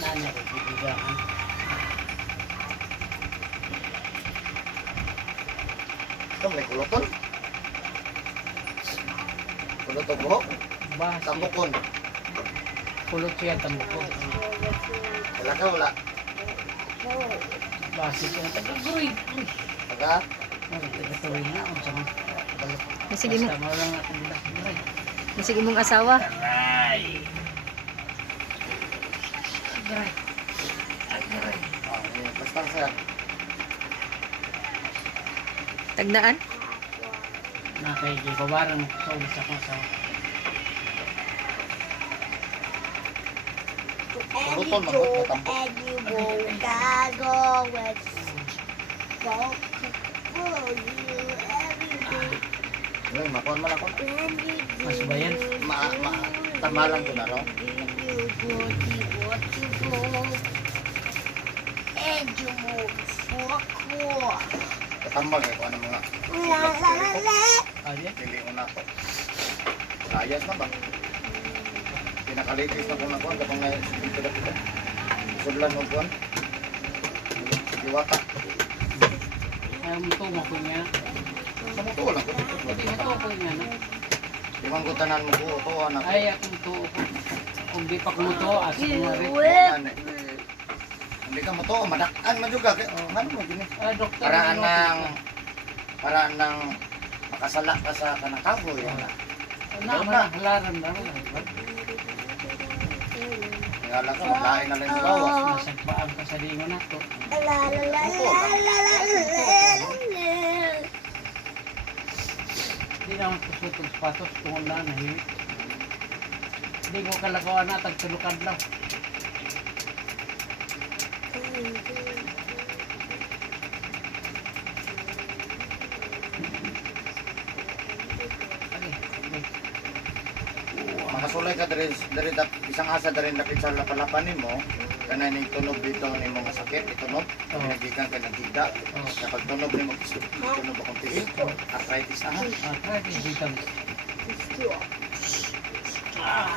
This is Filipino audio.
Nanay ko bibigahan. Ito may kuluton. Kuluton buhok. Basi. Tambukon. Kulot siya tambukon. Wala ka, wala. Basi siya tagagurid. Taga. Tagatuloy na ako sa mga. Sige mo, Basta malang ako bilas-bilas. sige mong asawa. Aray! Aray! Aray! Basta siya. Tagdaan. Nakay babarang sa ulis ako sa Kuluton, magot na tambok. Ay, makuha man ako. mas bayan. Tamalan ko na ro. Katambal ko ano mga Ayan. pili ko na ako. Ayas na ba? Pinakalitis na ko na kuhan kapag may pila-pila. Sublan mo kuhan. Diwata. Ay, mutungo ko niya. Sa mo to lang ko. Hindi mutungo ko niya. No? Di man ko tanan mo ko to anak. Ay, akong tuo ko. Kung di pa kumuto, asa ko nga rin. Hindi ka mo to, madakan man juga. Ano mo gini? Ah, doktor. Paraan ng makasala ka sa kanakago yan. Na, halaran na rin. Ngala ka, maglain na lang yung bawas. Nasagpaan ka sa lingo na to. Hindi naman kusutong sapatos kung wala na hiwi. Hindi ko kalagawa na, tagtulukan lang. Makasulay ka dari isang asa dari dapit sa lapalapan nimo. Kana ning tunog dito nimo nga sakit, itunog. Oo. Pinagikan ka nagigda. Oh. Kapag tunog nimo, tunog akong tiil. Arthritis na ha. Ah, try this dito. Ah,